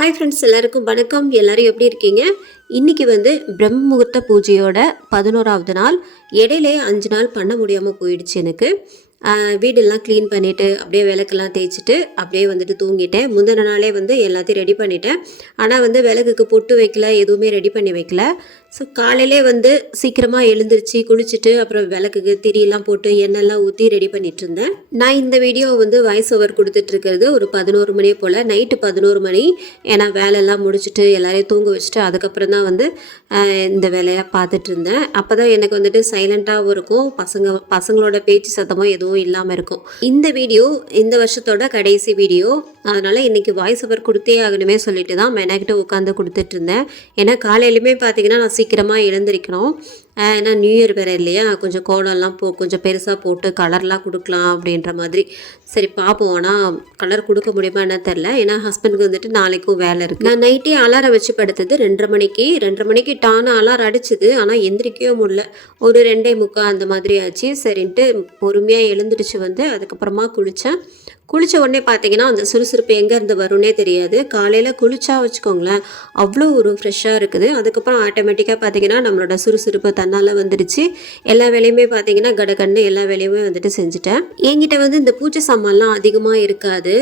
Hi friends, எல்லாருக்கும் வணக்கம். எல்லோரும் எப்படி இருக்கீங்க? இன்றைக்கி பிரம்ம முகூர்த்த பூஜையோட 11வது நாள். இடையிலே 5 நாள் பண்ண முடியாமல் போயிடுச்சு எனக்கு. வீடெல்லாம் க்ளீன் பண்ணிவிட்டு அப்படியே விளக்கெல்லாம் தேய்ச்சிட்டு அப்படியே தூங்கிட்டேன். முந்தின நாளே எல்லாத்தையும் ரெடி பண்ணிட்டேன். ஆனால் விளக்குக்கு பொட்டு வைக்கல, எதுவுமே ரெடி பண்ணி வைக்கல. ஸோ காலையிலே சீக்கிரமாக எழுந்திரிச்சு குளிச்சுட்டு அப்புறம் விளக்குக்கு திரியெல்லாம் போட்டு எண்ணெய்லாம் ஊற்றி ரெடி பண்ணிட்டு இருந்தேன். நான் இந்த வீடியோ வாய்ஸ் ஓவர் கொடுத்துட்ருக்கிறது ஒரு 11 மணி போல், நைட்டு 11 மணி. ஏன்னா வேலையெல்லாம் முடிச்சுட்டு எல்லாரையும் தூங்க வச்சுட்டு அதுக்கப்புறம் தான் இந்த வேலையாக பார்த்துட்டு இருந்தேன். அப்போ தான் எனக்கு சைலண்ட்டாகவும் இருக்கும், பசங்களோட பேச்சு சத்தமோ எதுவும் இல்லாமல் இருக்கும். இந்த வீடியோ இந்த வருஷத்தோட கடைசி வீடியோ, அதனால் இன்றைக்கி வாய்ஸ் ஓவர் கொடுத்தே ஆகணுமே சொல்லிட்டு தான் மெனக்கிட்ட உட்காந்து கொடுத்துட்ருந்தேன். ஏன்னா காலையிலுமே பார்த்திங்கன்னா நான் சீக்கிரமாக எழுந்திரிக்கணும். ஏன்னா நியூ இயர் வேறு இல்லையா, கொஞ்சம் கோலம்லாம் கொஞ்சம் பெருசாக போட்டு கலர்லாம் கொடுக்கலாம் அப்படின்ற மாதிரி. சரி பார்ப்போம், ஆனால் கலர் கொடுக்க முடியுமா என்ன தெரில. ஏன்னா ஹஸ்பண்டுக்கு நாளைக்கும் வேலை இருக்குது. நான் நைட்டே அலாரம் வச்சு படுத்தது 2:30 மணிக்கு டான அலாரம் அடிச்சுது. ஆனால் எந்திரிக்கவே முடியல. ஒரு 2:45 அந்த மாதிரி ஆச்சு. சரின்ட்டு பொறுமையாக எழுந்திரிச்சு அதுக்கப்புறமா குளித்த உடனே பார்த்தீங்கன்னா அந்த சுறுசுறுப்பு எங்கேருந்து வரும்னே தெரியாது. காலையில் குளிச்சா வச்சுக்கோங்களேன், அவ்வளோ ஒரு ஃப்ரெஷ்ஷாக இருக்குது. அதுக்கப்புறம் ஆட்டோமேட்டிக்காக பார்த்தீங்கன்னா நம்மளோட சுறுசுறுப்பு தன்னால் வந்துடுச்சு. எல்லா வேலையுமே பார்த்தீங்கன்னா கடகன்னு எல்லா வேலையுமே செஞ்சுட்டேன். என்கிட்ட இந்த பூஜை சாமான்லாம் அதிகமாக இருக்காது.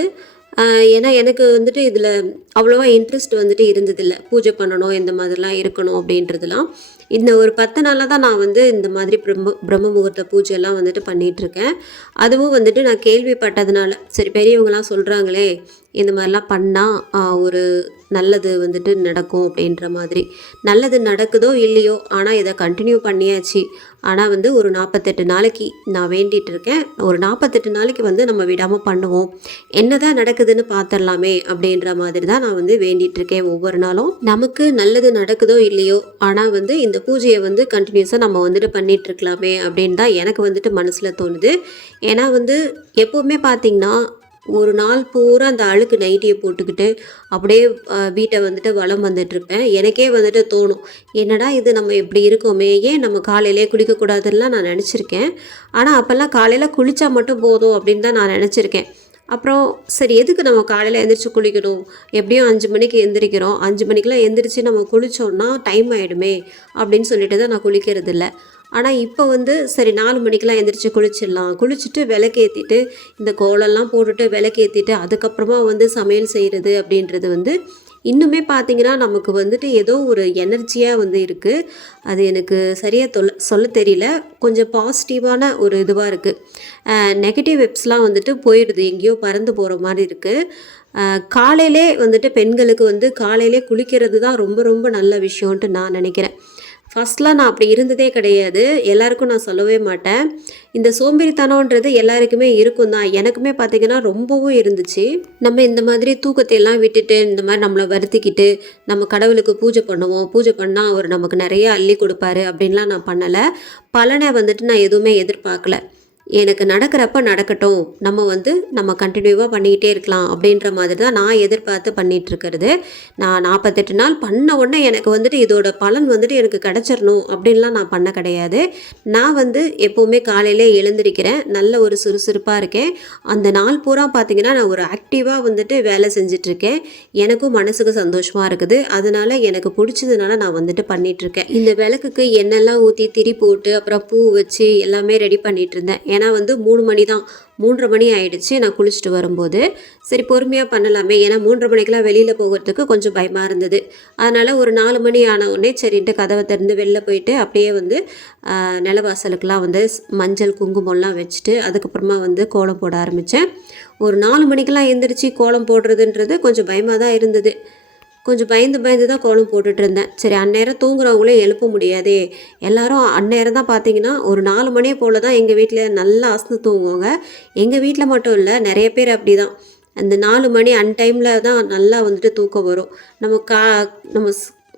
ஏன்னா எனக்கு இதில் அவ்வளோவா இன்ட்ரெஸ்ட் இருந்ததில்லை. பூஜை பண்ணணும், இந்த மாதிரிலாம் இருக்கணும் அப்படின்றதுலாம். இந்த ஒரு 10 நாளாக தான் நான் இந்த மாதிரி பிரம்ம முகூர்த்த பூஜையெல்லாம் பண்ணிகிட்ருக்கேன். அதுவும் நான் கேள்விப்பட்டதுனால, சரி பெரியவங்களாம் சொல்கிறாங்களே இந்த மாதிரிலாம் பண்ணால் ஒரு நல்லது நடக்கும் அப்படின்ற மாதிரி. நல்லது நடக்குதோ இல்லையோ, ஆனால் இதை கண்டினியூ பண்ணியாச்சு. ஆனால் ஒரு 48 நாளைக்கு நான் வேண்டிகிட்டு இருக்கேன். ஒரு 48 நாளைக்கு நம்ம விடாமல் பண்ணுவோம், என்ன தான் நடக்குதுன்னு பார்த்துடலாமே அப்படின்ற மாதிரி தான் நான் வேண்டிகிட்டு இருக்கேன். ஒவ்வொரு நாளும் நமக்கு நல்லது நடக்குதோ இல்லையோ, ஆனால் இந்த பூஜையை கண்டினியூஸாக நம்ம பண்ணிகிட்ருக்கலாமே அப்படின்னு தான் எனக்கு மனசில் தோணுது. ஏன்னா எப்போவுமே பார்த்திங்கன்னா ஒரு நாள் பூரா அந்த அழுக்கு நைட்டியை போட்டுக்கிட்டு அப்படியே வீட்டை வலம் வந்துட்டுருப்பேன். எனக்கே தோணும், என்னடா இது நம்ம இப்படி இருக்கோமே, ஏன் நம்ம காலையிலே குளிக்கக்கூடாதுலாம் நான் நினச்சிருக்கேன். ஆனால் அப்போல்லாம் காலையில் குளித்தா மட்டும் போதும் அப்படின்னு தான் நான் நினச்சிருக்கேன். அப்புறம் சரி எதுக்கு நம்ம காலையில் எழுந்திரிச்சு குளிக்கணும், எப்படியும் 5 மணிக்கு எந்திரிக்கிறோம், 5 மணிக்கெலாம் எந்திரிச்சு நம்ம குளித்தோன்னா டைம் ஆகிடுமே அப்படின்னு சொல்லிட்டு தான் நான் குளிக்கிறது இல்லை. ஆனால் இப்போ சரி 4 மணிக்கெலாம் எந்திரிச்சு குளிச்சிடலாம், குளிச்சுட்டு விளக்கேற்றிட்டு இந்த கோலம்லாம் போட்டுட்டு விளக்கேற்றிட்டு அதுக்கப்புறமா சமையல் செய்கிறது அப்படின்றது இன்னுமே பார்த்திங்கன்னா நமக்கு ஏதோ ஒரு எனர்ஜியாக இருக்குது. அது எனக்கு சரியாக சொல்ல தெரியல. கொஞ்சம் பாசிட்டிவான ஒரு இதுவாக இருக்குது. நெகட்டிவ் வெப்ஸ்லாம் போயிடுது, எங்கேயோ பறந்து போகிற மாதிரி இருக்குது. காலையிலே பெண்களுக்கு காலையிலே குளிக்கிறது தான் ரொம்ப ரொம்ப நல்ல விஷயம்ன்ட்டு நான் நினைக்கிறேன். ஃபஸ்ட்லாம் நான் அப்படி இருந்ததே கிடையாது. எல்லாருக்கும் நான் சொல்லவே மாட்டேன். இந்த சோம்பேறித்தனம்ன்றது எல்லாருக்குமே இருக்கும் தான். எனக்குமே பார்த்திங்கன்னா ரொம்பவும் இருந்துச்சு. நம்ம இந்த மாதிரி தூக்கத்தையெல்லாம் விட்டுட்டு இந்த மாதிரி நம்மளை வருத்திக்கிட்டு நம்ம கடவுளுக்கு பூஜை பண்ணுவோம், பூஜை பண்ணால் அவர் நமக்கு நிறைய அள்ளி கொடுப்பாரு அப்படின்லாம் நான் பண்ணலை. பலனை நான் எதுவுமே எதிர்பார்க்கல. எனக்கு நடக்கிறப்ப நடக்கட்டும், நம்ம கண்டினியூவாக பண்ணிக்கிட்டே இருக்கலாம் அப்படின்ற மாதிரி தான் நான் எதிர்பார்த்து பண்ணிகிட்ருக்கிறது. நான் 48 நாள் பண்ண உடனே எனக்கு இதோட பலன் எனக்கு கிடச்சிடணும் அப்படின்லாம் நான் பண்ண கிடையாது. நான் எப்போவுமே காலையிலே எழுந்திருக்கிறேன், நல்ல ஒரு சுறுசுறுப்பாக இருக்கேன். அந்த நாள் பூரா பார்த்திங்கன்னா நான் ஒரு ஆக்டிவாக வேலை செஞ்சிட்ருக்கேன். எனக்கும் மனசுக்கு சந்தோஷமாக இருக்குது. அதனால் எனக்கு பிடிச்சதுனால நான் பண்ணிகிட்ருக்கேன். இந்த விளக்குக்கு எண்ணெய்லாம் ஊற்றி திரி போட்டு அப்புறம் பூ வச்சு எல்லாமே ரெடி பண்ணிகிட்டு இருந்தேன். ஏன்னா 3 மணி தான், 3:30 மணி ஆகிடுச்சு நான் குளிச்சுட்டு வரும்போது. சரி பொறுமையாக பண்ணலாமே, ஏன்னா 3:30 மணிக்கெலாம் வெளியில் போகிறதுக்கு கொஞ்சம் பயமாக இருந்தது. அதனால் ஒரு 4 மணி ஆன உடனே சரின்ட்டு கதவை திறந்து வெளில போயிட்டு அப்படியே நிலவாசலுக்கெலாம் மஞ்சள் குங்குமம்லாம் வச்சுட்டு அதுக்கப்புறமா கோலம் போட ஆரம்பித்தேன். ஒரு 4 மணிக்கெலாம் எழுந்திரிச்சு கோலம் போடுறதுன்றது கொஞ்சம் பயமாக தான் இருந்தது. கொஞ்சம் பயந்து தான் கோலம் போட்டுட்டு இருந்தேன். சரி அந்நேரம் தூங்குறவங்களே எழுப்ப முடியாதே, எல்லாரும் அந்நேரம் தான் பார்த்தீங்கன்னா ஒரு 4 மணியை போல் தான் எங்கள் வீட்டில் நல்லா அசந்து தூங்குவாங்க. எங்கள் வீட்டில் மட்டும் இல்லை, நிறைய பேர் அப்படி தான். அந்த 4 மணி டைமில் தான் நல்லா தூக்கம் வரும். நம்ம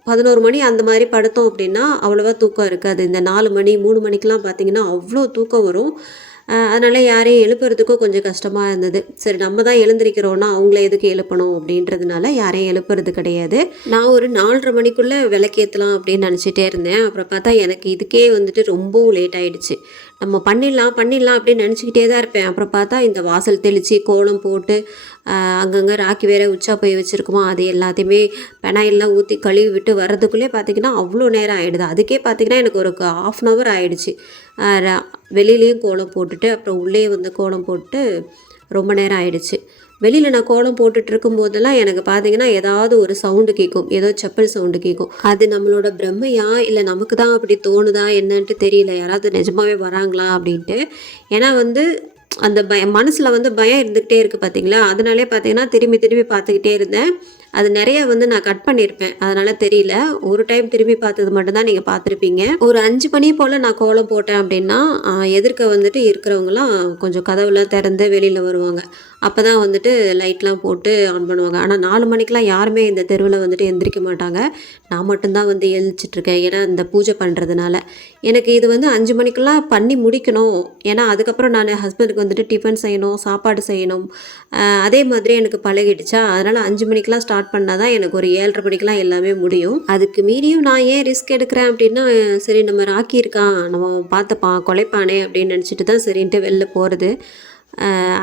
11 மணி அந்த மாதிரி படுத்தோம் அப்படின்னா அவ்வளோவா தூக்கம் இருக்காது. இந்த 4 மணி 3 மணிக்கெலாம் பார்த்திங்கன்னா அவ்வளோ தூக்கம் வரும். அதனால் யாரையும் எழுப்புறதுக்கும் கொஞ்சம் கஷ்டமாக இருந்தது. சரி நம்ம தான் எழுந்திரிக்கிறோன்னா அவங்கள எதுக்கு எழுப்பணும் அப்படின்றதுனால யாரையும் எழுப்புறது கிடையாது. நான் ஒரு 4:30 மணிக்குள்ளே விளக்கேற்றலாம் அப்படின்னு நினச்சிட்டே இருந்தேன். அப்புறம் பார்த்தா எனக்கு இதுக்கே ரொம்பவும் லேட் ஆகிடுச்சு. நம்ம பண்ணிடலாம் பண்ணிடலாம் அப்படின்னு நினச்சிக்கிட்டே தான் இருப்பேன். அப்புறம் பார்த்தா இந்த வாசல் தெளித்து கோலம் போட்டு அங்கங்கே ராக்கி வேற உச்சா போய் வச்சுருக்குமா, அது எல்லாத்தையுமே பெனாயிலெலாம் ஊற்றி கழுவி விட்டு வர்றதுக்குள்ளே பார்த்திங்கன்னா அவ்வளோ நேரம் ஆகிடுது. அதுக்கே பார்த்திங்கன்னா எனக்கு ஒரு 1/2 hour ஆகிடுச்சு. வெளியிலையும் கோலம் போட்டுட்டு அப்புறம் உள்ளே வந்து கோலம் போட்டு ரொம்ப நேரம் ஆகிடுச்சு. வெளியில் நான் கோலம் போட்டுட்டு இருக்கும்போதெல்லாம் எனக்கு பார்த்தீங்கன்னா ஏதாவது ஒரு சவுண்டு கேட்கும், ஏதோ செப்பல் சவுண்டு கேட்கும். அது நம்மளோட பிரம்மையா இல்லை நமக்கு தான் அப்படி தோணுதா என்னன்ட்டு தெரியல. யாராவது நிஜமாவே வராங்களா அப்படின்ட்டு. ஏன்னா வந்து அந்த மனசில் வந்து பயம் இருந்துக்கிட்டே இருக்குது பார்த்தீங்களா. அதனாலே பார்த்தீங்கன்னா திரும்பி திரும்பி பார்த்துக்கிட்டே இருந்தேன். அது நிறைய வந்து நான் கட் பண்ணியிருப்பேன், அதனால் தெரியல. ஒரு டைம் திரும்பி பார்த்தது மட்டும்தான் நீங்கள் பார்த்துருப்பீங்க. ஒரு 5 மணி போல் நான் கோலம் போட்டேன் அப்படின்னா எதிர்க்க வந்துட்டு இருக்கிறவங்களாம் கொஞ்சம் கதவுலாம் திறந்து வெளியில் வருவாங்க. அப்போ தான் வந்துட்டு லைட்லாம் போட்டு ஆன் பண்ணுவாங்க. ஆனால் 4 மணிக்கெலாம் யாருமே இந்த தெருவில் வந்துட்டு எந்திரிக்க மாட்டாங்க. நான் மட்டும்தான் வந்து எழுந்திரிச்சிட்ருக்கேன், ஏன்னா இந்த பூஜை பண்ணுறதுனால. எனக்கு இது வந்து 5 மணிக்கெல்லாம் பண்ணி முடிக்கணும். ஏன்னா அதுக்கப்புறம் நான் ஹஸ்பண்டுக்கு வந்துட்டு டிஃபன் செய்யணும், சாப்பாடு செய்யணும். அதே மாதிரி எனக்கு பழகிடுச்சா, அதனால் 5 மணிக்கெலாம் ஸ்டார்ட் பண்ணால் தான் எனக்கு ஒரு 7:30 மணிக்கெலாம் எல்லாமே முடியும். அதுக்கு மீறியும் நான் ஏன் ரிஸ்க் எடுக்கிறேன் அப்படின்னா, சரி நம்ம ராக்கி இருக்கான், நம்ம பார்த்துப்பான் கொலைப்பானே அப்படின்னு நினச்சிட்டு தான் சரின்ட்டு வெளில போகிறது.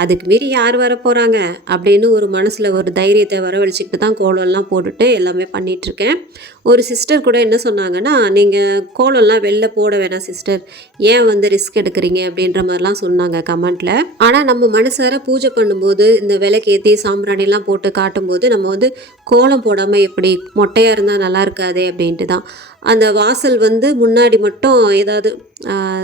அதுக்கு மீறி யார் வர போகிறாங்க அப்படின்னு ஒரு மனசில் ஒரு தைரியத்தை வரவழைச்சிக்கிட்டு தான் கோலம்லாம் போட்டுட்டு எல்லாமே பண்ணிகிட்ருக்கேன். ஒரு சிஸ்டர் கூட என்ன சொன்னாங்கன்னா, நீங்கள் கோலம்லாம் வெளில போட வேணாம் சிஸ்டர், ஏன் வந்து ரிஸ்க் எடுக்கிறீங்க அப்படின்ற மாதிரிலாம் சொன்னாங்க கமெண்ட்டில். ஆனால் நம்ம மனசார பூஜை பண்ணும்போது இந்த விளக்கேற்றி சாம்பிராணிலாம் போட்டு காட்டும்போது நம்ம வந்து கோலம் போடாமல் எப்படி மொட்டையாக இருந்தால் நல்லா இருக்காதே அப்படின்ட்டு தான். அந்த வாசல் வந்து முன்னாடி மட்டும் ஏதாவது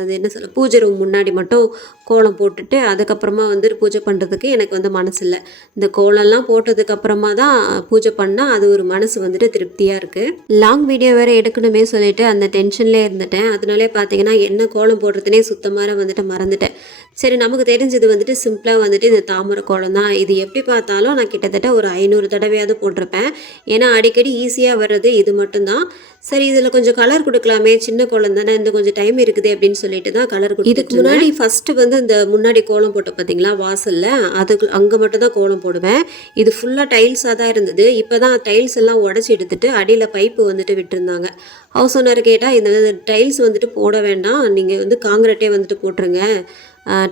அது என்ன சொல்ல, பூஜை ரூம் முன்னாடி மட்டும் கோலம் போட்டுட்டு அதுக்கப்புறமா வந்துட்டு பூஜை பண்ணுறதுக்கு எனக்கு வந்து மனசு இல்லை. இந்த கோலம்லாம் போட்டதுக்கப்புறமா தான் பூஜை பண்ணால் அது ஒரு மனசு வந்துட்டு திருப்தியாக இருக்குது. லாங் வீடியோ வேறு எடுக்கணுமே சொல்லிட்டு அந்த டென்ஷன்லேயே இருந்துட்டேன். அதனாலே பார்த்தீங்கன்னா என்ன கோலம் போடுறதுனே சுத்தமாக வந்துட்டு மறந்துட்டேன். சரி, நமக்கு தெரிஞ்சது வந்துட்டு சிம்பிளாக வந்துட்டு இந்த தாமரை கோலம் தான். இது எப்படி பார்த்தாலும் நான் கிட்டத்தட்ட ஒரு 500 தடவையாவது போட்டிருப்பேன். ஏன்னா அடிக்கடி ஈஸியாக வர்றது இது மட்டும்தான். சரி, இதில் கொஞ்சம் கலர் கொடுக்கலாமே, சின்ன கோலம் தானே, இந்த கொஞ்சம் டைம் இருக்குது அப்படின்னு சொல்லிட்டு தான் கலர் கொடுத்து. இதுக்கு முன்னாடி ஃபஸ்ட்டு வந்து இந்த முன்னாடி கோலம் போட்ட பார்த்தீங்களா வாசலில், அதுக்கு அங்கே மட்டும் தான் கோலம் போடுவேன். இது ஃபுல்லாக டைல்ஸாக தான் இருந்தது. இப்போ தான் டைல்ஸ் எல்லாம் உடச்சி எடுத்துட்டு அடியில் பைப்பு வந்துட்டு விட்டுருந்தாங்க. ஹவுஸ் ஓனர் கேட்டால் இந்த டைல்ஸ் வந்துட்டு போட வேண்டாம், நீங்கள் வந்து காங்கிரீட்டே வந்துட்டு போட்டுருங்க,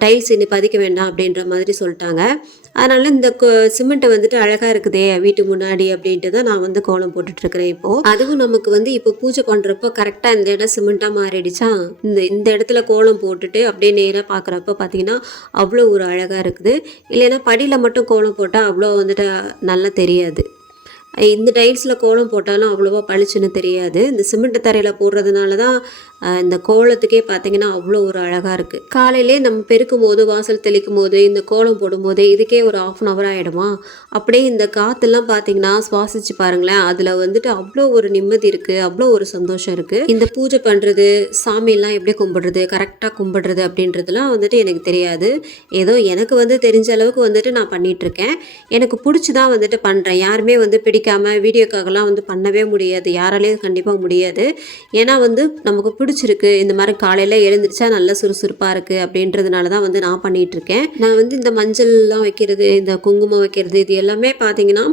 டைல்ஸ் இன்னி பதிக்க வேண்டாம் அப்படின்ற மாதிரி சொல்லிட்டாங்க. அதனால் இந்த சிமெண்ட்டை வந்துட்டு அழகாக இருக்குதே வீட்டு முன்னாடி அப்படின்ட்டு தான் நான் வந்து கோலம் போட்டுட்ருக்கிறேன் இப்போது. அதுவும் நமக்கு வந்து இப்போ பூஜை பண்ணுறப்போ கரெக்டாக இந்த இடம் சிமெண்ட்டாக மாறிடுச்சா, இந்த இடத்துல கோலம் போட்டுட்டு அப்படியே நேராக பார்க்குறப்ப பார்த்திங்கன்னா அவ்வளோ ஒரு அழகாக இருக்குது. இல்லைன்னா படியில் மட்டும் கோலம் போட்டால் அவ்வளோ வந்துட்டு நல்லா தெரியாது. இந்த டைல்ஸில் கோலம் போட்டாலும் அவ்வளோவா பளிச்சுன்னு தெரியாது. இந்த சிமெண்ட் தரையில் போடுறதுனால தான் இந்த கோலத்துக்கே பார்த்திங்கன்னா அவ்வளோ ஒரு அழகாக இருக்குது. காலையிலே நம்ம பெருக்கும் போது, வாசல் தெளிக்கும் போது, இந்த கோலம் போடும்போது இதுக்கே ஒரு 1/2 hour ஆகிடுமா. அப்படியே இந்த காற்றெல்லாம் பார்த்திங்கன்னா சுவாசிச்சு பாருங்களேன், அதில் வந்துட்டு அவ்வளோ ஒரு நிம்மதி இருக்குது, அவ்வளோ ஒரு சந்தோஷம் இருக்குது. இந்த பூஜை பண்ணுறது, சாமியெல்லாம் எப்படி கும்பிடுறது, கரெக்டாக கும்பிடுறது அப்படின்றதுலாம் வந்துட்டு எனக்கு தெரியாது. ஏதோ எனக்கு வந்து தெரிஞ்ச அளவுக்கு வந்துட்டு நான் பண்ணிகிட்ருக்கேன். எனக்கு பிடிச்சி தான் வந்துட்டு பண்ணுறேன். யாருமே வந்து பிடிக்காமல் வீடியோக்காகலாம் வந்து பண்ணவே முடியாது, யாராலேயும் கண்டிப்பாக முடியாது. ஏன்னா வந்து நமக்கு பிடிச்சிருக்கு, இந்த மாதிரி காலையில் எழுந்திரிச்சா நல்லா சுறுசுறுப்பாக இருக்குது அப்படின்றதுனால தான் வந்து நான் பண்ணிகிட்ருக்கேன். நான் வந்து இந்த மஞ்சள்லாம் வைக்கிறது, இந்த குங்குமம் வைக்கிறது, இது எல்லாமே பார்த்திங்கன்னா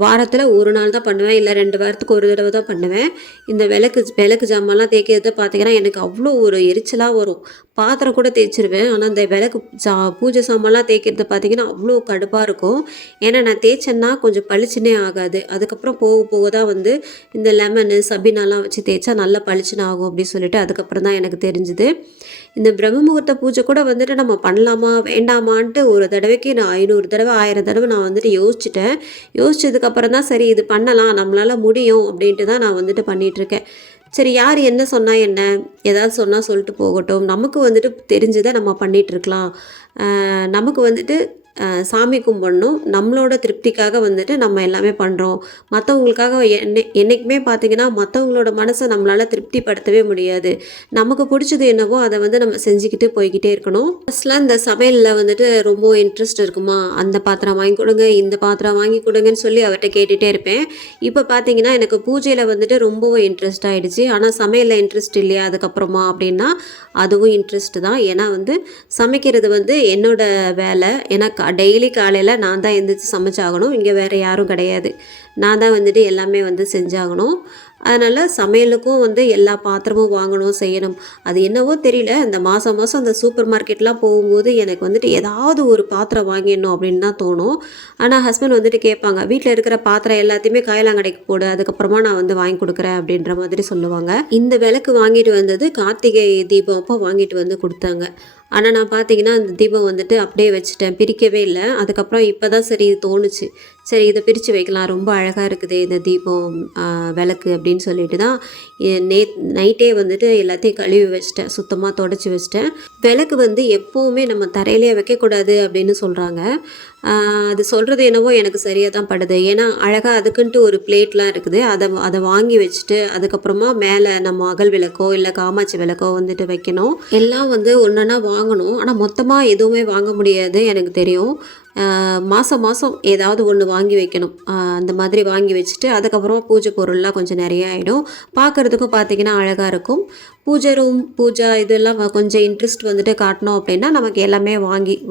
வாரத்தில் ஒரு நாள் தான் பண்ணுவேன், இல்லை 2 வாரத்துக்கு ஒரு தடவை தான் பண்ணுவேன். இந்த விளக்கு ஜாமான்லாம் தேய்க்கிறத பார்த்திங்கன்னா எனக்கு அவ்வளோ ஒரு எரிச்சலாக வரும். பாத்திரம் கூட தேய்ச்சிருவேன், ஆனால் இந்த பூஜை சாமான்லாம் தேய்க்கிறது பார்த்திங்கன்னா அவ்வளோ கடுப்பாக இருக்கும். ஏன்னா நான் தேய்ச்சேன்னா கொஞ்சம் பளிச்சுனே ஆகாது. அதுக்கப்புறம் போக போக தான் வந்து இந்த லெமனு சபீனாலாம் வச்சு தேய்ச்சா நல்லா பளிச்சுன்னு ஆகும் அப்படின்னு சொல்லிட்டு அதுக்கப்புறம் தான் எனக்கு தெரிஞ்சுது. இந்த பிரம்ம முகூர்த்த பூஜை கூட வந்துட்டு நம்ம பண்ணலாமா வேண்டாமான்ட்டு ஒரு தடவைக்கு நான் 500 தடவை 1000 தடவை நான் வந்துட்டு யோசிச்சுட்டேன். யோசிச்சதுக்கப்புறம் தான் சரி இது பண்ணலாம், நம்மளால் முடியும் அப்படின்ட்டு தான் நான் வந்துட்டு பண்ணிகிட்ருக்கேன். சரி, யார் என்ன சொன்னால் என்ன, ஏதாவது சொன்னால் சொல்லிட்டு போகட்டும், நமக்கு வந்துட்டு தெரிஞ்சதை நம்ம பண்ணிகிட்ருக்கலாம். நமக்கு வந்துட்டு சாமி கும்பிடணும், நம்மளோட திருப்திக்காக வந்துட்டு நம்ம எல்லாமே பண்ணுறோம். மற்றவங்களுக்காக என்றைக்குமே பார்த்திங்கன்னா மற்றவங்களோட மனசை நம்மளால் திருப்திப்படுத்தவே முடியாது. நமக்கு பிடிச்சது என்னவோ அதை வந்து நம்ம செஞ்சுக்கிட்டு போய்கிட்டே இருக்கணும். ஃபஸ்ட்லாம் இந்த சமையலில் வந்துட்டு ரொம்ப இன்ட்ரெஸ்ட் இருக்குமா, அந்த பாத்திரம் வாங்கி கொடுங்க, இந்த பாத்திரம் வாங்கி கொடுங்கன்னு சொல்லி அவர்கிட்ட கேட்டுகிட்டே இருப்பேன். இப்போ பார்த்திங்கன்னா எனக்கு பூஜையில் வந்துட்டு ரொம்பவும் இன்ட்ரெஸ்ட் ஆகிடுச்சு. ஆனால் சமையலில் இன்ட்ரெஸ்ட் இல்லையா அதுக்கப்புறமா அப்படின்னா அதுவும் இன்ட்ரெஸ்ட்டு தான். ஏன்னா வந்து சமைக்கிறது வந்து என்னோடய வேலை. ஏன்னா டெய்லி காலையில் நான் தான் எந்திரிச்சு சமைச்சாகணும். இங்கே வேறு யாரும் கிடையாது. நான் தான் வந்துட்டு எல்லாமே வந்து செஞ்சாகணும். அதனால் சமையலுக்கும் வந்து எல்லா பாத்திரமும் வாங்கணும், செய்யணும். அது என்னவோ தெரியல, இந்த மாதம் மாதம் அந்த சூப்பர் மார்க்கெட்லாம் போகும்போது எனக்கு வந்துட்டு ஏதாவது ஒரு பாத்திரம் வாங்கிடணும் அப்படின்னு தான் தோணும். ஆனால் ஹஸ்பண்ட் வந்துட்டு கேட்பாங்க, வீட்டில் இருக்கிற பாத்திரம் எல்லாத்தையுமே காயலாங்கடைக்கு போடு, அதுக்கப்புறமா நான் வந்து வாங்கி கொடுக்குறேன் அப்படின்ற மாதிரி சொல்லுவாங்க. இந்த விளக்கு வாங்கிட்டு வந்தது கார்த்திகை தீபம் அப்போ வாங்கிட்டு வந்து கொடுத்தாங்க. ஆனால் நான் பார்த்தீங்கன்னா அந்த தீபம் வந்துட்டு அப்படியே வச்சுட்டேன், பிரிக்கவே இல்லை. அதுக்கப்புறம் இப்போ தான் சரி இது தோணுச்சு, சரி இதை பிரித்து வைக்கலாம், ரொம்ப அழகாக இருக்குது இந்த தீபம் விளக்கு அப்படின்னு சொல்லிட்டு தான் நைட்டே வந்துட்டு எல்லாத்தையும் கழுவி வச்சிட்டேன், சுத்தமாக தொடச்சி வச்சிட்டேன். விளக்கு வந்து எப்போவுமே நம்ம தரையிலே வைக்கக்கூடாது அப்படின்னு சொல்கிறாங்க. அது சொல்கிறது என்னவோ எனக்கு சரியாக தான் படுது. ஏன்னா அழகாக அதுக்குன்ட்டு ஒரு பிளேட்லாம் இருக்குது, அதை வாங்கி வச்சுட்டு அதுக்கப்புறமா மேலே நம்ம அகல் விளக்கோ இல்லை காமாட்சி விளக்கோ வந்துட்டு வைக்கணும். எல்லாம் வந்து ஒன்றா வாங்கணும். ஆனால் மொத்தமாக எதுவுமே வாங்க முடியாது, எனக்கு தெரியும். மாதம் மாதம் ஏதாவது ஒன்று வாங்கி வைக்கணும். அந்த மாதிரி வாங்கி வச்சுட்டு அதுக்கப்புறமா பூஜை பொருள்லாம் கொஞ்சம் நிறைய ஆகிடும். பார்க்குறதுக்கும் பார்த்திங்கன்னா அழகாக இருக்கும். பூஜை ரூம், பூஜா இதெல்லாம் கொஞ்சம் இன்ட்ரெஸ்ட் வந்துட்டு காட்டினோம் அப்படின்னா நமக்கு எல்லாமே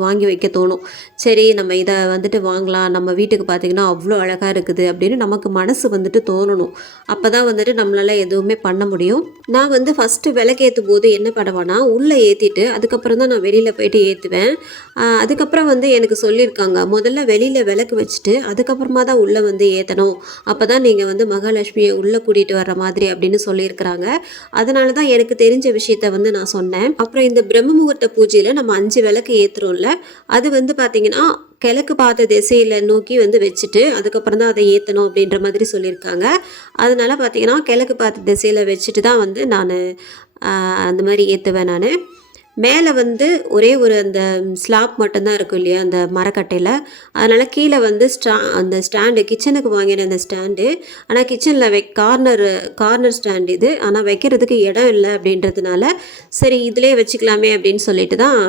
வாங்கி வைக்க தோணும். சரி நம்ம இதை வந்துட்டு வாங்கலாம், நம்ம வீட்டுக்கு பார்த்திங்கன்னா அவ்வளோ அழகாக இருக்குது அப்படின்னு நமக்கு மனசு வந்துட்டு தோணணும். அப்போ தான் வந்துட்டு நம்மளால் எதுவுமே பண்ண முடியும். நான் வந்து ஃபஸ்ட்டு விளக்கேற்றும் போது என்ன பண்ணுவேன்னா, உள்ளே ஏற்றிட்டு அதுக்கப்புறம் தான் நான் வெளியில் போயிட்டு ஏற்றுவேன். அதுக்கப்புறம் வந்து எனக்கு சொல்லியிருக்காங்க, முதல்ல வெளியில் விளக்கு வச்சுட்டு அதுக்கப்புறமா தான் உள்ளே வந்து ஏற்றணும், அப்போ தான் நீங்கள் வந்து மகாலட்சுமியை உள்ளே கூட்டிகிட்டு வர்ற மாதிரி அப்படின்னு சொல்லியிருக்கிறாங்க. அதனால தான் எனக்கு தெரிஞ்ச விஷயத்த வந்து நான் சொன்னேன். அப்புறம் இந்த பிரம்ம முகூர்த்த பூஜையில் நம்ம 5 விளக்கு ஏற்றுறோம்ல, அது வந்து பார்த்திங்கன்னா கிழக்கு பார்த்த திசையில் நோக்கி வந்து வச்சுட்டு அதுக்கப்புறம் தான் அதை ஏற்றணும் அப்படின்ற மாதிரி சொல்லியிருக்காங்க. அதனால் பார்த்திங்கன்னா கிழக்கு பார்த்த திசையில் வச்சுட்டு தான் வந்து நான் அந்த மாதிரி ஏற்றுவேன். நான் மேலே வந்து ஒரே ஒரு அந்த ஸ்லாப் மட்டும்தான் இருக்கும் இல்லையா, அந்த மரக்கட்டையில். அதனால் கீழே வந்து அந்த ஸ்டாண்டு, கிச்சனுக்கு வாங்கின அந்த ஸ்டாண்டு. ஆனால் கிச்சனில் கார்னர் ஸ்டாண்ட் இது, ஆனால் வைக்கிறதுக்கு இடம் இல்லை அப்படின்றதுனால சரி இதிலே வச்சுக்கலாமே அப்படின்னு சொல்லிட்டு தான்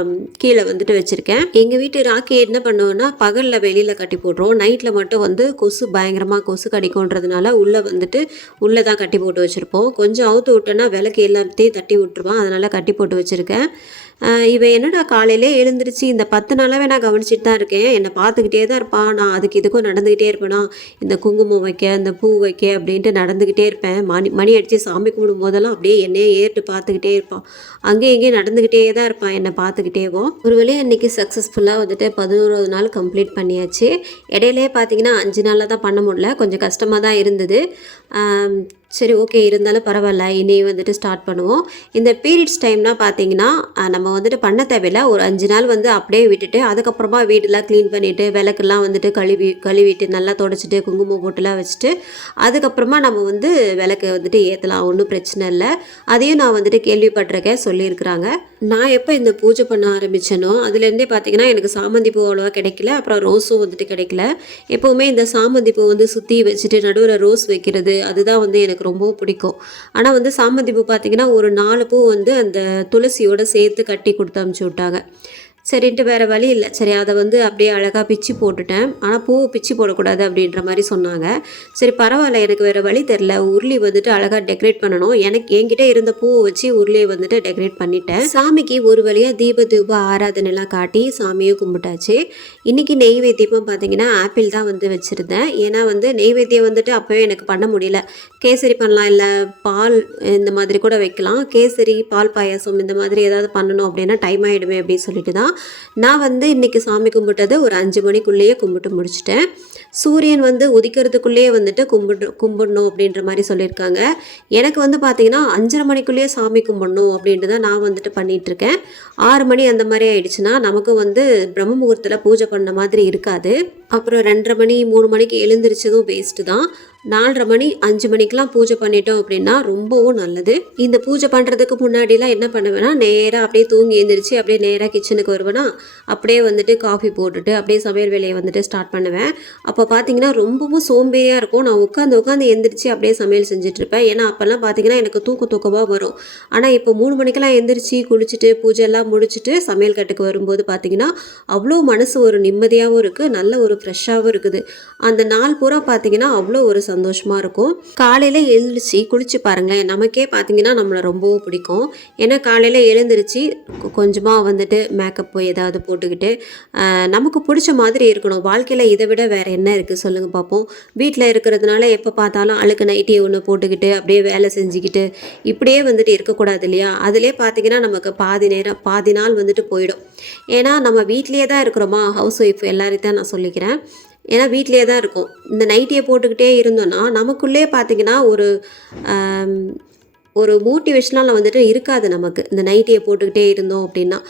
கீழே வந்துட்டு வச்சுருக்கேன். எங்கள் வீட்டு ராக்கி என்ன பண்ணுவோன்னா, பகலில் வெளியில் கட்டி போடுறோம், நைட்டில் மட்டும் வந்து பயங்கரமாக கொசு கடிக்கும்ன்றதுனால உள்ளே தான் கட்டி போட்டு வச்சுருப்போம். கொஞ்சம் அவுத்து விட்டோன்னா விளக்கு எல்லாத்தையும் தட்டி விட்டுருவான், அதனால் கட்டி போட்டு வச்சுருக்கேன். இவன் என்னடா காலையிலே எழுந்திரிச்சு இந்த 10 நாளாகவே நான் கவனிச்சிட்டு தான் இருக்கேன், என்னை பார்த்துக்கிட்டே தான் இருப்பான், நான் அதுக்கு இதுக்கும் நடந்துக்கிட்டே இருப்பேனா, இந்த குங்குமம் வைக்க, இந்த பூ வைக்க அப்படின்ட்டு நடந்துக்கிட்டே இருப்பேன். மணி அடித்து சாமி கும்பிடும் போதெல்லாம் அப்படியே என்னையே ஏறிட்டு பார்த்துக்கிட்டே இருப்பான். அங்கேயும் இங்கேயும் நடந்துக்கிட்டே தான் இருப்பான், என்னை பார்த்துக்கிட்டேவும். ஒரு வழியாக இன்றைக்கி சக்ஸஸ்ஃபுல்லாக வந்துட்டு 11வது நாள் கம்ப்ளீட் பண்ணியாச்சு. இடையிலே பார்த்தீங்கன்னா 5 நாளில் தான் பண்ண முடியல, கொஞ்சம் கஷ்டமாக தான் இருந்தது. சரி ஓகே, இருந்தாலும் பரவாயில்ல, இனி வந்துட்டு ஸ்டார்ட் பண்ணுவோம். இந்த பீரியட்ஸ் டைம்னால் பார்த்தீங்கன்னா நம்ம வந்துட்டு பண்ண தேவையில்லை, ஒரு 5 நாள் வந்து அப்படியே விட்டுட்டு அதுக்கப்புறமா வீடெல்லாம் க்ளீன் பண்ணிவிட்டு விளக்கெல்லாம் வந்துட்டு கழுவிட்டு நல்லா தொடச்சிட்டு குங்குமம் போட்டுலாம் வச்சுட்டு அதுக்கப்புறமா நம்ம வந்து விளக்கு வந்துட்டு ஏற்றலாம், ஒன்றும் பிரச்சனை இல்லை. அதையும் நான் வந்துட்டு கேள்விப்பட்டிருக்கேன், சொல்லியிருக்கிறாங்க. நான் எப்போ இந்த பூஜை பண்ண ஆரம்பித்தேனோ அதுலேருந்தே பார்த்தீங்கன்னா எனக்கு சாமந்தி பூ அவ்வளோவா கிடைக்கல, அப்புறம் ரோஸும் வந்துட்டு கிடைக்கல. எப்போவுமே இந்த சாமந்தி பூ வந்து சுற்றி வச்சுட்டு நடுவில் ரோஸ் வைக்கிறது அதுதான் வந்து எனக்கு ரொம்பவும் பிடிக்கும். ஆனால் வந்து சாமந்தி பூ பார்த்திங்கன்னா ஒரு 4 பூ வந்து அந்த துளசியோடு சேர்த்து கட்டி கொடுத்து அனுப்பிச்சி விட்டாங்க. சரின்ட்டு வேறு வழி இல்லை, சரி அதை வந்து அப்படியே அழகாக பிச்சு போட்டுட்டேன். ஆனால் பூவை பிச்சு போடக்கூடாது அப்படின்ற மாதிரி சொன்னாங்க. சரி பரவாயில்ல, எனக்கு வேறு வழி தெரில, உருளி வந்துட்டு அழகாக டெக்கரேட் பண்ணணும். என்கிட்ட இருந்த பூவை வச்சு உருளியை வந்துட்டு டெக்கரேட் பண்ணிட்டேன். சாமிக்கு ஒரு வழியாக தூப ஆராதனைலாம் காட்டி சாமியும் கும்பிட்டாச்சு. இன்றைக்கி நெய்வேத்தியமாக பார்த்தீங்கன்னா ஆப்பிள் தான் வந்து வச்சுருந்தேன். ஏன்னா வந்து நெய்வேத்தியம் வந்துட்டு அப்போவே எனக்கு பண்ண முடியல. கேசரி பண்ணலாம், இல்லை பால் இந்த மாதிரி கூட வைக்கலாம். கேசரி, பால் பாயாசம் இந்த மாதிரி ஏதாவது பண்ணணும் அப்படின்னா டைம் ஆகிடுமே அப்படின்னு சொல்லிட்டு தான் நான் வந்து இன்றைக்கி சாமி கும்பிட்டது ஒரு 5 மணிக்குள்ளேயே கும்பிட்டு முடிச்சிட்டேன். சூரியன் வந்து உதிக்கிறதுக்குள்ளேயே வந்துட்டு கும்பிடணும் அப்படின்ற மாதிரி சொல்லியிருக்காங்க. எனக்கு வந்து பார்த்திங்கன்னா 5:30 மணிக்குள்ளேயே சாமி கும்பிடணும் அப்படின்ட்டு தான் நான் வந்துட்டு பண்ணிகிட்ருக்கேன். 6 மணி அந்த மாதிரி ஆயிடுச்சுன்னா நமக்கு வந்து பிரம்ம முகூர்த்தத்தில் பூஜை பண்ண மாதிரி இருக்காது. அப்புறம் 2:30 மணி 3 மணிக்கு எழுந்திரிச்சதும் வேஸ்ட்டு தான். 4:30 மணி 5 மணிக்கெலாம் பூஜை பண்ணிட்டோம் அப்படின்னா ரொம்பவும் நல்லது. இந்த பூஜை பண்ணுறதுக்கு முன்னாடிலாம் என்ன பண்ணுவேன்னா, நேராக அப்படியே தூங்கி எழுந்திரிச்சு அப்படியே நேராக கிச்சனுக்கு வருவேன்னா, அப்படியே வந்துட்டு காஃபி போட்டுட்டு அப்படியே சமையல் வேலையை வந்துட்டு ஸ்டார்ட் பண்ணுவேன். அப்போ பார்த்தீங்கன்னா ரொம்பவும் சோம்பேறியாக இருக்கும். நான் உட்காந்து எழுந்திரிச்சு அப்படியே சமையல் செஞ்சுட்ருப்பேன். ஏன்னா அப்போல்லாம் பார்த்தீங்கன்னா எனக்கு தூக்கமாக வரும். ஆனால் இப்போ 3 மணிக்கெல்லாம் எழுந்திரிச்சு குளிச்சுட்டு பூஜையெல்லாம் முடிச்சுட்டு சமையல் கட்டுக்கு வரும்போது பார்த்தீங்கன்னா அவ்வளோ மனசு ஒரு நிம்மதியாகவும் இருக்குது, நல்ல ஒரு ஃப்ரெஷ்ஷாகவும் இருக்குது. அந்த நாள் பூரா பார்த்தீங்கன்னா அவ்வளோ ஒரு சந்தோஷமாக இருக்கும். காலையில் எழுந்திரிச்சு குளிச்சு பாருங்களேன், நமக்கே பார்த்தீங்கன்னா நம்மளை ரொம்பவும் பிடிக்கும். ஏன்னா காலையில் எழுந்திரிச்சு கொஞ்சமாக வந்துட்டு மேக்கப் ஏதாவது போட்டுக்கிட்டு நமக்கு பிடிச்ச மாதிரி இருக்கணும். வாழ்க்கையில் இதை விட வேறு என்ன இருக்குது சொல்லுங்கள் பார்ப்போம். வீட்டில் இருக்கிறதுனால எப்போ பார்த்தாலும் அழுக்கு நைட்டியை ஒன்று போட்டுக்கிட்டு அப்படியே வேலை செஞ்சுக்கிட்டு இப்படியே வந்துட்டு இருக்கக்கூடாது இல்லையா? அதிலே பார்த்தீங்கன்னா நமக்கு பாதி நாள் வந்துட்டு போயிடும். ஏன்னா நம்ம வீட்டிலேயே தான் இருக்கிறோமா, ஹவுஸ் ஒய்ஃப் எல்லாரையும் தான் நான் சொல்லிக்கிறேன். ஏன்னா வீட்டிலேயே தான் இருக்கும். இந்த நைட்டியை போட்டுக்கிட்டே இருந்தோன்னா நமக்குள்ளே பார்த்தீங்கன்னா ஒரு மோட்டிவேஷனால் வந்துட்டு இருக்காது நமக்கு. இந்த நைட்டியை போட்டுக்கிட்டே இருந்தோம் அப்படின்னா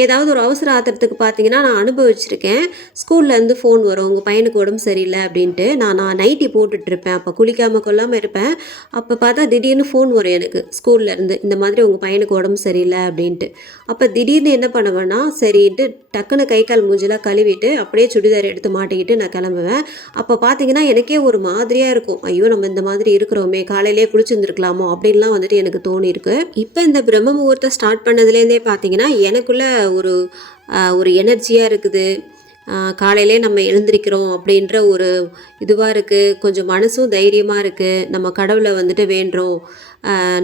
ஏதாவது ஒரு அவசர ஆத்திரத்துக்கு பார்த்தீங்கன்னா நான் அனுபவிச்சிருக்கேன். ஸ்கூல்லேருந்து ஃபோன் வரும், உங்கள் பையனுக்கு உடம்பு சரியில்லை அப்படின்ட்டு. நான் நைட்டி போட்டுட்ருப்பேன், அப்போ குளிக்காமல் கொள்ளாமல் இருப்பேன். அப்போ பார்த்தா திடீர்னு ஃபோன் வரும் எனக்கு ஸ்கூல்லேருந்து, இந்த மாதிரி உங்கள் பையனுக்கு உடம்பு சரியில்லை அப்படின்ட்டு. அப்போ திடீர்னு என்ன பண்ணுவேன்னா சரின்ட்டு டக்குன்னு கை கால் மூஞ்சிலாம் கழுவிட்டு அப்படியே சுடிதார் எடுத்து மாட்டிக்கிட்டு நான் கிளம்புவேன். அப்போ பார்த்தீங்கன்னா எனக்கே ஒரு மாதிரியாக இருக்கும், ஐயோ நம்ம இந்த மாதிரி இருக்கிறோமே, காலையிலேயே குளிச்சுருந்துருக்கலாமோ அப்படின்லாம் வந்துட்டு எனக்கு தோணியிருக்கு. இப்போ இந்த பிரம்ம முகூர்த்தம் ஸ்டார்ட் பண்ணதுலேருந்தே பார்த்தீங்கன்னா எனக்குள்ளே ஒரு எனர்ஜியாக இருக்குது. காலையிலே நம்ம எழுந்திரிக்கிறோம் அப்படின்ற ஒரு இதுவாக இருக்குது. கொஞ்சம் மனசும் தைரியமாக இருக்குது. நம்ம கடவுளை வந்துட்டு வேண்டுறோம்.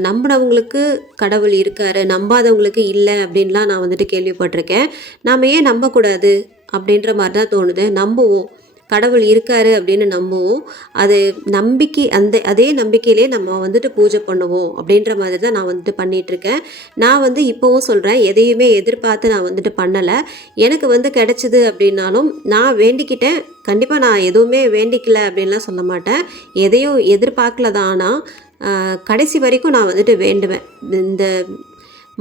நம்பினவங்களுக்கு கடவுள் இருக்கார், நம்பாதவங்களுக்கு இல்லை அப்படின்லாம் நான் வந்துட்டு கேள்விப்பட்டிருக்கேன். நாம் ஏன் நம்பக்கூடாது அப்படின்ற மாதிரி தான் தோணுது. நம்புவோம், கடவுள் இருக்காரு அப்படின்னு நம்புவோம். அது நம்பிக்கை, அதே நம்பிக்கையிலே நம்ம வந்துட்டு பூஜை பண்ணுவோம் அப்படின்ற மாதிரி தான் நான் வந்துட்டு பண்ணிகிட்ருக்கேன். நான் வந்து இப்போவும் சொல்கிறேன், எதையுமே எதிர்பார்த்து நான் வந்துட்டு பண்ணலை. எனக்கு வந்து கிடச்சிது அப்படின்னாலும் நான் வேண்டிக்கிட்டேன். கண்டிப்பாக நான் எதுவுமே வேண்டிக்கல அப்படின்லாம் சொல்ல மாட்டேன். எதையும் எதிர்பார்க்கல தான். ஆனால் கடைசி வரைக்கும் நான் வந்துட்டு வேண்டுவேன். இந்த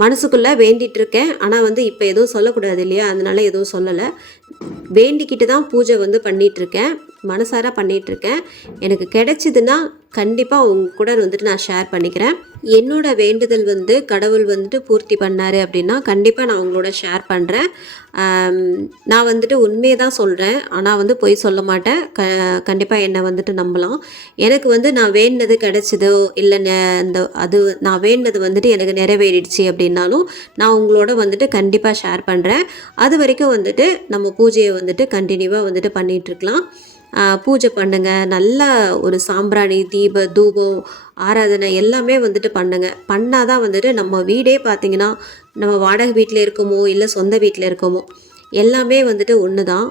மனசுக்குள்ளே வேண்டிகிட்ருக்கேன். ஆனால் வந்து இப்போ எதுவும் சொல்லக்கூடாது இல்லையா, அதனால் எதுவும் சொல்லலை. வேண்டிக்கிட்டு தான் பூஜை வந்து பண்ணிகிட்ருக்கேன், மனசார பண்ணிகிட்ருக்கேன். எனக்கு கிடைச்சிதுன்னா கண்டிப்பாக உங்க கூட வந்துட்டு நான் ஷேர் பண்ணிக்கிறேன். என்னோடய வேண்டுதல் வந்து கடவுள் வந்துட்டு பூர்த்தி பண்ணார் அப்படின்னா கண்டிப்பாக நான் உங்களோட ஷேர் பண்ணுறேன். நான் வந்துட்டு உண்மையை தான் சொல்கிறேன், ஆனால் வந்து பொய் சொல்ல மாட்டேன். கண்டிப்பாக என்னை வந்துட்டு நம்பலாம். எனக்கு வந்து நான் வேண்டினது கிடைச்சிதோ இல்லை நான் வேண்டினது வந்துட்டு எனக்கு நிறைவேறிடுச்சு அப்படின்னாலும் நான் உங்களோட வந்துட்டு கண்டிப்பாக ஷேர் பண்ணுறேன். அது வரைக்கும் வந்துட்டு நம்ம பூஜையை வந்துட்டு கண்டினியூவாக வந்துட்டு பண்ணிகிட்ருக்கலாம். பூஜை பண்ணுங்கள், நல்லா ஒரு சாம்பிராணி, தூபம், ஆராதனை எல்லாமே வந்துட்டு பண்ணால் தான் வந்துட்டு நம்ம வீடே பார்த்திங்கன்னா நம்ம வாடகை வீட்டில் இருக்கோமோ இல்லை சொந்த வீட்டில் இருக்கோமோ எல்லாமே வந்துட்டு ஒன்று தான்.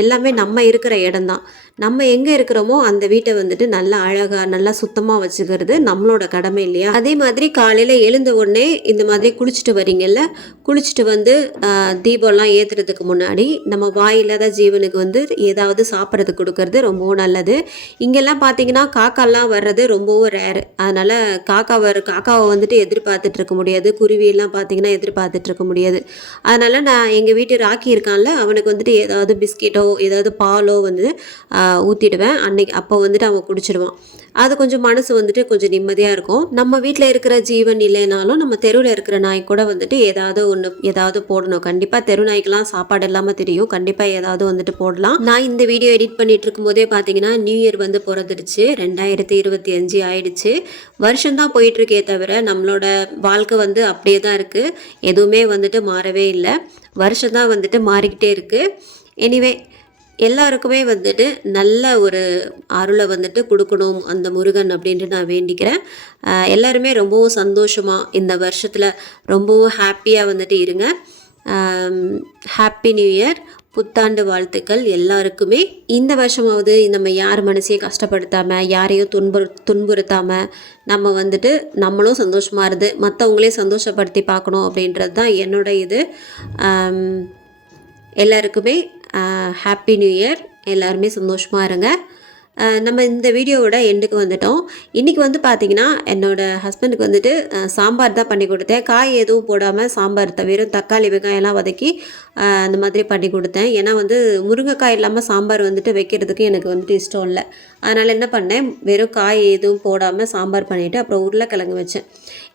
எல்லாமே நம்ம இருக்கிற இடம்தான். நம்ம எங்கே இருக்கிறோமோ அந்த வீட்டை வந்துட்டு நல்லா அழகாக நல்லா சுத்தமாக வச்சுக்கிறது நம்மளோட கடமை இல்லையா? அதே மாதிரி காலையில் எழுந்த உடனே இந்த மாதிரி குளிச்சுட்டு வரீங்கல்ல, குளிச்சுட்டு வந்து தீபம்லாம் ஏற்றுறதுக்கு முன்னாடி நம்ம வாயில்லாத ஜீவனுக்கு வந்து ஏதாவது சாப்பிட்றதுக்கு கொடுக்கறது ரொம்பவும் நல்லது. இங்கெல்லாம் பார்த்தீங்கன்னா காக்காலாம் வர்றது ரொம்பவும் ரேரு. அதனால் காக்காவை வந்துட்டு எதிர்பார்த்துட்டு இருக்க முடியாது. குருவியெல்லாம் பார்த்தீங்கன்னா எதிர்பார்த்துட்டு இருக்க முடியாது. அதனால் நான் எங்கள் வீட்டு ராக்கி இருக்கான்ல, அவனுக்கு வந்துட்டு ஏதாவது பிஸ்கெட்டோ ஏதாவது பாலோ வந்து ஊற்றிடுவேன். அப்போ வந்துட்டு அவன் குடிச்சிடுவான். அது கொஞ்சம் மனசு வந்துட்டு கொஞ்சம் நிம்மதியாக இருக்கும். நம்ம வீட்டில் இருக்கிற ஜீவன் இல்லைனாலும் நம்ம தெருவில் இருக்கிற நாய் கூட வந்துட்டு ஏதாவது போடணும். கண்டிப்பாக தெரு நாய்க்கெலாம் சாப்பாடு இல்லாமல் தெரியும், கண்டிப்பாக ஏதாவது வந்துட்டு போடலாம். நான் இந்த வீடியோ எடிட் பண்ணிட்டு இருக்கும் போதே பார்த்தீங்கன்னா நியூ இயர் வந்து பிறந்துடுச்சு. 2025 ஆயிடுச்சு. வருஷம்தான் போயிட்டுருக்கே தவிர நம்மளோட வாழ்க்கை வந்து அப்படியே தான் இருக்குது. எதுவுமே வந்துட்டு மாறவே இல்லை. வருஷம்தான் வந்துட்டு மாறிக்கிட்டே இருக்குது. எனிவே எல்லாருக்குமே வந்துட்டு நல்ல ஒரு அருளை வந்துட்டு கொடுக்கணும் அந்த முருகன் அப்படின்ட்டு நான் வேண்டிக்கிறேன். எல்லாருமே ரொம்பவும் சந்தோஷமாக இந்த வருஷத்தில் ரொம்பவும் ஹாப்பியாக வந்துட்டு இருங்க. ஹாப்பி நியூ இயர், புத்தாண்டு வாழ்த்துக்கள் எல்லாருக்குமே. இந்த வருஷமாவது நம்ம யார் மனசையும் கஷ்டப்படுத்தாமல் யாரையும் துன்புறுத்தாமல் நம்ம வந்துட்டு நம்மளும் சந்தோஷமாக இருந்து மற்றவங்களையும் சந்தோஷப்படுத்தி பார்க்கணும் அப்படின்றது தான் என்னோட இது. எல்லாருக்குமே ஹாப்பி நியூ இயர். எல்லாருமே சந்தோஷமாக இருங்க. நம்ம இந்த வீடியோவோட எண்டுக்கு வந்துட்டோம். இன்றைக்கி வந்து பார்த்திங்கன்னா என்னோடய ஹஸ்பண்டுக்கு வந்துட்டு சாம்பார் தான் பண்ணி கொடுத்தேன். காய் எதுவும் போடாமல் சாம்பார் தவிர தக்காளி வெங்காயம்லாம் வதக்கி அந்த மாதிரி பண்ணி கொடுத்தேன். ஏன்னா வந்து முருங்கைக்காய் இல்லாமல் சாம்பார் வந்துட்டு வைக்கிறதுக்கு எனக்கு வந்துட்டு இஷ்டம் இல்லை. அதனால் என்ன பண்ணேன், வெறும் காய் எதுவும் போடாமல் சாம்பார் பண்ணிவிட்டு அப்புறம் உருளைக்கிழங்கு வச்சேன்.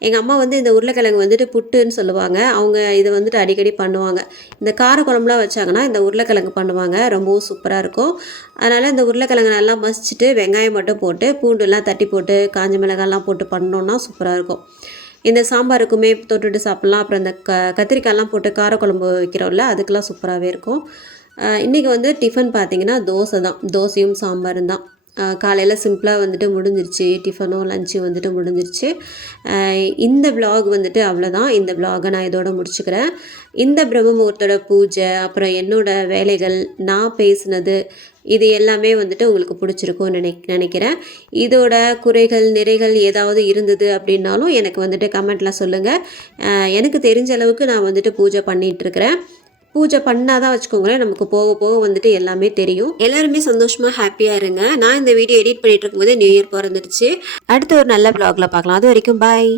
எங்கள் அம்மா வந்து இந்த உருளைக்கிழங்கு வந்துட்டு புட்டுன்னு சொல்லுவாங்க. அவங்க இதை வந்துட்டு அடிக்கடி பண்ணுவாங்க. இந்த கார குழம்புலாம் வச்சாங்கன்னா இந்த உருளைக்கிழங்கு பண்ணுவாங்க, ரொம்பவும் சூப்பராக இருக்கும். அதனால் இந்த உருளைக்கிழங்கு நல்லா மசிச்சுட்டு வெங்காயம் மட்டும் போட்டு பூண்டுலாம் தட்டி போட்டு காஞ்ச மிளகாய்லாம் போட்டு பண்ணோன்னா சூப்பராக இருக்கும். இந்த சாம்பாருக்குமே தொட்டுட்டு சாப்பிட்லாம். அப்புறம் இந்த கத்திரிக்காயெல்லாம் போட்டு காரக்குழம்பு வைக்கிறோம்ல, அதுக்கெலாம் சூப்பராகவே இருக்கும். இன்றைக்கி வந்து டிஃபன் பார்த்திங்கன்னா தோசை தான், தோசையும் சாம்பாரும் தான். காலையில் சிம்பிளாக வந்துட்டு முடிஞ்சிருச்சு. டிஃபனோ லஞ்சு வந்துட்டு முடிஞ்சிருச்சு. இந்த vlog வந்துட்டு அவ்வளோதான். இந்த vlog-அ நான் இதோட முடிச்சுக்கிறேன். இந்த பிரம்ம முகூர்த்தோட பூஜை, அப்புறம் என்னோட வேலைகள், நான் பேசுனது, இது எல்லாமே வந்துட்டு உங்களுக்கு பிடிச்சிருக்கும்னு நினைக்கிறேன். இதோட குறைகள் நிறைகள் ஏதாவது இருந்தது அப்படின்னாலும் எனக்கு வந்துட்டு கமெண்ட்டில் சொல்லுங்கள். எனக்கு தெரிஞ்ச அளவுக்கு நான் வந்துட்டு பூஜை பண்ணிகிட்ருக்கிறேன். பூஜை பண்ணாதான் வச்சுக்கோங்களேன், நமக்கு போக போக வந்துட்டு எல்லாமே தெரியும். எல்லாருமே சந்தோஷமாக ஹாப்பியாக இருங்க. நான் இந்த வீடியோ எடிட் பண்ணிகிட்டு இருக்கும்போது நியூ இயர் பிறந்துடுச்சு. அடுத்த ஒரு நல்ல vlog-ல பார்க்கலாம். அது வரைக்கும் பாய்.